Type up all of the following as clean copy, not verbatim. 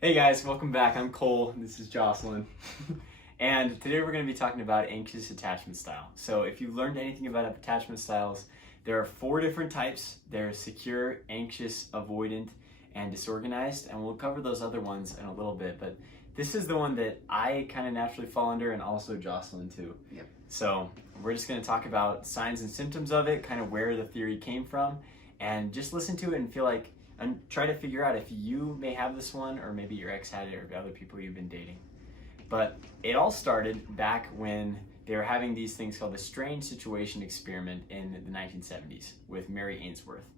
Hey guys, welcome back. I'm Cole. This is Jocelyn. And today we're going to be talking about anxious attachment style. So if you've learned anything about attachment styles, there are 4 different types. There's secure, anxious, avoidant, and disorganized. And we'll cover those other ones in a little bit. But this is the one that I kind of naturally fall under, and also Jocelyn too. Yep. So we're just going to talk about signs and symptoms of it, kind of where the theory came from, and just listen to it and feel like and try to figure out if you may have this one, or maybe your ex had it, or other people you've been dating. But it all started back when they were having these things called the strange situation experiment in the 1970s with Mary Ainsworth.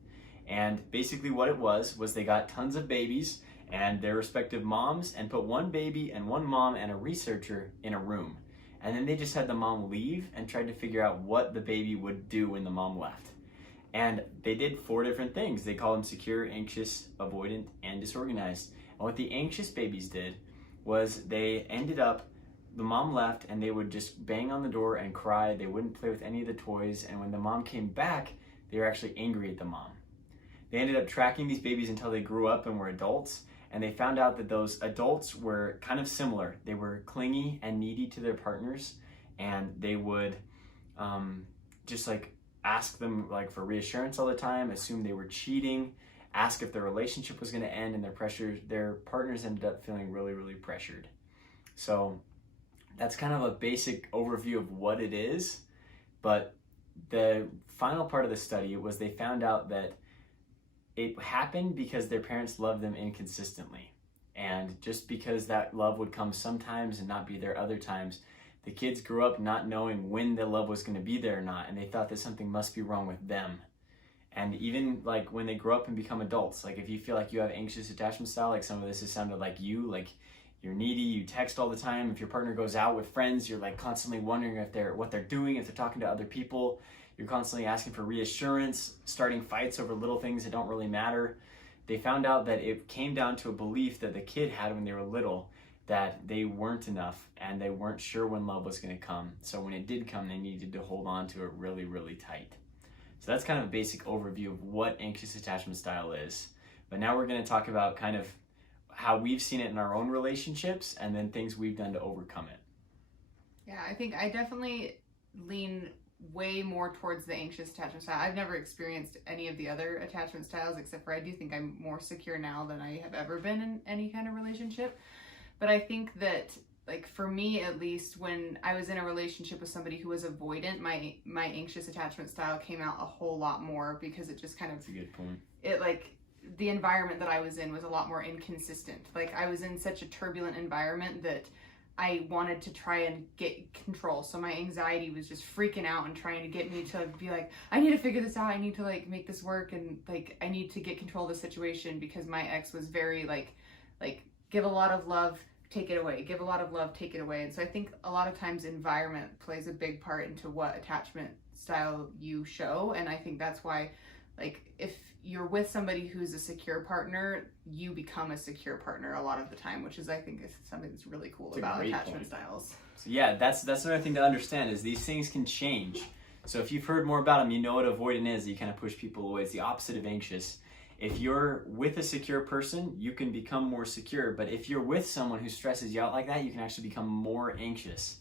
And basically what it was they got tons of babies and their respective moms and put one baby and one mom and a researcher in a room. And then they just had the mom leave and tried to figure out what the baby would do when the mom left. And they did 4 different things. They called them secure, anxious, avoidant, and disorganized. And what the anxious babies did was they ended up, the mom left and they would just bang on the door and cry. They wouldn't play with any of the toys. And when the mom came back, they were actually angry at the mom. They ended up tracking these babies until they grew up and were adults. And they found out that those adults were kind of similar. They were clingy and needy to their partners. And they would just like ask them like for reassurance all the time, assume they were cheating, ask if their relationship was going to end, and their partners ended up feeling really, really pressured. So that's kind of a basic overview of what it is. But the final part of the study was they found out that it happened because their parents loved them inconsistently. And just because that love would come sometimes and not be there other times, the kids grew up not knowing when the love was going to be there or not, and they thought that something must be wrong with them. And even like when they grow up and become adults, like if you feel like you have anxious attachment style, like some of this has sounded like you're needy, you text all the time. If your partner goes out with friends, you're like constantly wondering what they're doing, if they're talking to other people. You're constantly asking for reassurance, starting fights over little things that don't really matter. They found out that it came down to a belief that the kid had when they were little, that they weren't enough and they weren't sure when love was going to come. So when it did come, they needed to hold on to it really, really tight. So that's kind of a basic overview of what anxious attachment style is. But now we're going to talk about kind of how we've seen it in our own relationships and then things we've done to overcome it. Yeah, I think I definitely lean way more towards the anxious attachment style. I've never experienced any of the other attachment styles, except for I do think I'm more secure now than I have ever been in any kind of relationship. But I think that, like, for me at least, when I was in a relationship with somebody who was avoidant, my anxious attachment style came out a whole lot more, because it just kind of... That's a good point. It, like, the environment that I was in was a lot more inconsistent. Like, I was in such a turbulent environment that I wanted to try and get control. So my anxiety was just freaking out and trying to get me to be like, I need to figure this out. I need to, like, make this work. And, like, I need to get control of the situation, because my ex was very, like, give a lot of love, take it away. Give a lot of love, take it away. And so I think a lot of times environment plays a big part into what attachment style you show. And I think that's why, like, if you're with somebody who's a secure partner, you become a secure partner a lot of the time, which is, I think, is something that's really cool about attachment styles. So yeah, that's another thing to understand, is these things can change. So if you've heard more about them, you know what avoidant is. You kind of push people away. It's the opposite of anxious. If you're with a secure person, you can become more secure. But if you're with someone who stresses you out like that, you can actually become more anxious.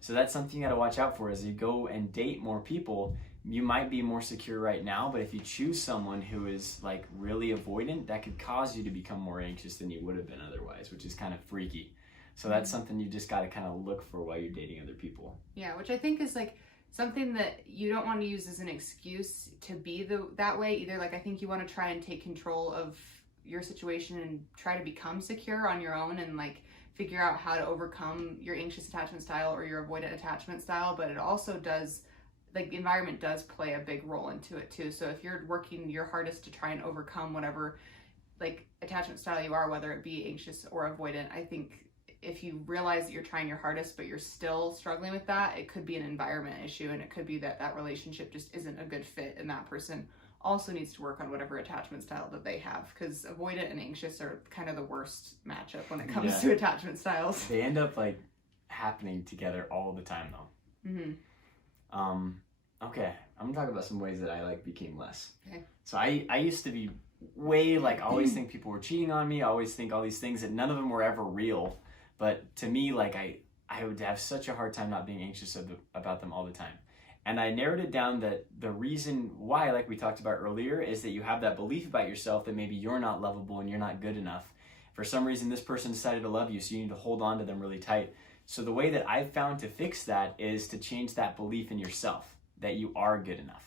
So that's something you got to watch out for. As you go and date more people, you might be more secure right now, but if you choose someone who is like really avoidant, that could cause you to become more anxious than you would have been otherwise, which is kind of freaky. So that's something you just got to kind of look for while you're dating other people. Yeah, which I think is like something that you don't want to use as an excuse to be that way either. Like, I think you want to try and take control of your situation and try to become secure on your own, and like figure out how to overcome your anxious attachment style or your avoidant attachment style. But it also does, like, the environment does play a big role into it too. So if you're working your hardest to try and overcome whatever, like, attachment style you are, whether it be anxious or avoidant, I think if you realize that you're trying your hardest but you're still struggling with that, it could be an environment issue, and it could be that relationship just isn't a good fit, and that person also needs to work on whatever attachment style that they have, because avoidant and anxious are kind of the worst matchup when it comes to attachment styles. They end up like happening together all the time though. Okay, I'm gonna talk about some ways that I like became less. Okay. So I used to be way like always think people were cheating on me, always think all these things, and none of them were ever real. But to me, like I would have such a hard time not being anxious about them all the time. And I narrowed it down that the reason why, like we talked about earlier, is that you have that belief about yourself that maybe you're not lovable and you're not good enough. For some reason, this person decided to love you, so you need to hold on to them really tight. So the way that I've found to fix that is to change that belief in yourself, that you are good enough.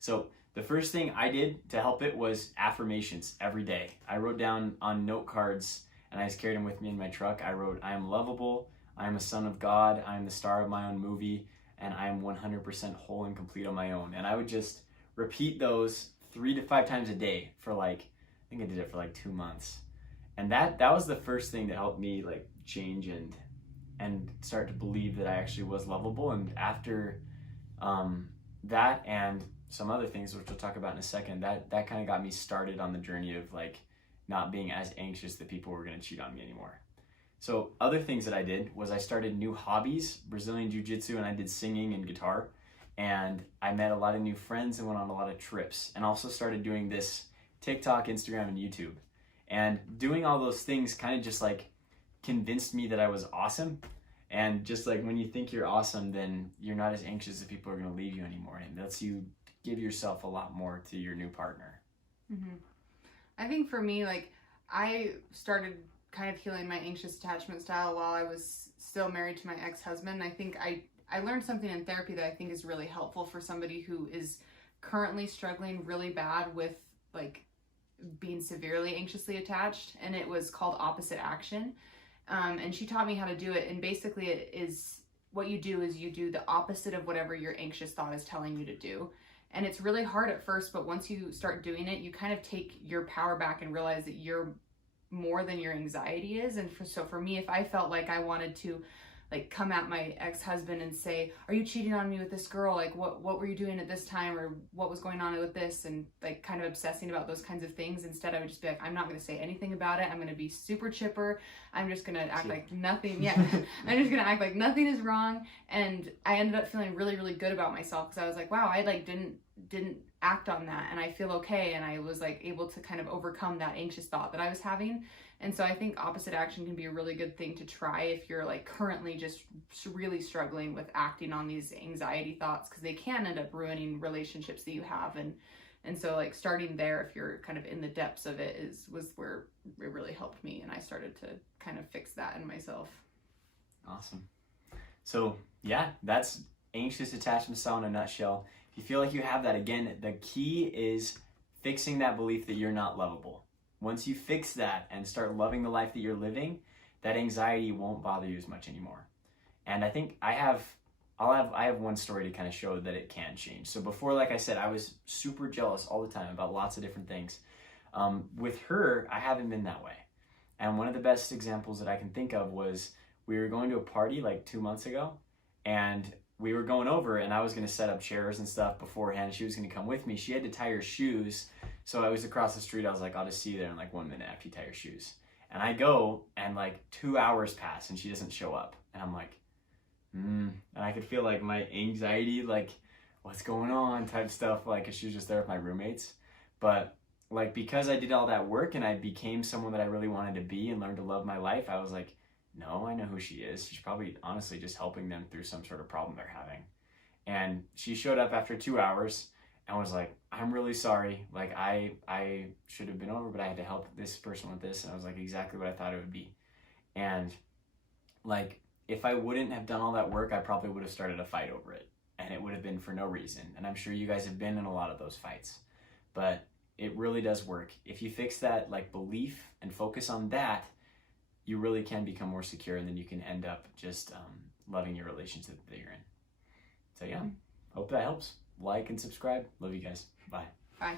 So the first thing I did to help it was affirmations every day. I wrote down on note cards, and I just carried them with me in my truck. I wrote, I am lovable, I am a son of God, I am the star of my own movie, and I am 100% whole and complete on my own. And I would just repeat those 3 to 5 times a day for like, I think I did it for like 2 months. And that was the first thing that helped me like change and start to believe that I actually was lovable. And after that and some other things, which we'll talk about in a second, that kind of got me started on the journey of like not being as anxious that people were going to cheat on me anymore. So other things that I did was I started new hobbies, Brazilian Jiu-Jitsu, and I did singing and guitar. And I met a lot of new friends and went on a lot of trips, and also started doing this TikTok, Instagram, and YouTube. And doing all those things kind of just like convinced me that I was awesome. And just like when you think you're awesome, then you're not as anxious that people are going to leave you anymore. And it lets you give yourself a lot more to your new partner. Mm-hmm. I think for me, like I started kind of healing my anxious attachment style while I was still married to my ex-husband. I think I learned something in therapy that I think is really helpful for somebody who is currently struggling really bad with like being severely anxiously attached, and it was called opposite action. And she taught me how to do it, and basically it is what you do is you do the opposite of whatever your anxious thought is telling you to do. And it's really hard at first, but once you start doing it, you kind of take your power back and realize that you're more than your anxiety is. And so for me, if I felt like I wanted to like come at my ex-husband and say, are you cheating on me with this girl? Like what were you doing at this time, or what was going on with this? And like kind of obsessing about those kinds of things. Instead, I would just be like, I'm not going to say anything about it. I'm going to be super chipper. I'm just going to act like nothing. Yeah. I'm just going to act like nothing is wrong. And I ended up feeling really, really good about myself, because I was like, wow, I like didn't act on that, and I feel okay. And I was like able to kind of overcome that anxious thought that I was having. And so I think opposite action can be a really good thing to try if you're like currently just really struggling with acting on these anxiety thoughts, because they can end up ruining relationships that you have. And so like starting there, if you're kind of in the depths of it, was where it really helped me, and I started to kind of fix that in myself. Awesome. So yeah, that's anxious attachment style in a nutshell. If you feel like you have that, again, the key is fixing that belief that you're not lovable. Once you fix that and start loving the life that you're living, that anxiety won't bother you as much anymore. And I think I have one story to kind of show that it can change. So before, like I said, I was super jealous all the time about lots of different things. With her, I haven't been that way. And one of the best examples that I can think of was we were going to a party like 2 months ago, and we were going over, and I was going to set up chairs and stuff beforehand. She was going to come with me. She had to tie her shoes. So I was across the street. I was like, I'll just see you there in like 1 minute after you tie your shoes. And I go, and like 2 hours pass, and she doesn't show up. And I'm like, and I could feel like my anxiety, like what's going on type stuff, like 'cause she was just there with my roommates. But like, because I did all that work and I became someone that I really wanted to be and learned to love my life, I was like, no, I know who she is. She's probably honestly just helping them through some sort of problem they're having. And she showed up after 2 hours and was like, I'm really sorry. Like I should have been over, but I had to help this person with this. And I was like, exactly what I thought it would be. And like, if I wouldn't have done all that work, I probably would have started a fight over it. And it would have been for no reason. And I'm sure you guys have been in a lot of those fights. But it really does work. If you fix that like belief and focus on that, you really can become more secure, and then you can end up just loving your relationship that you're in. So yeah, hope that helps. Like and subscribe. Love you guys. Bye. Bye.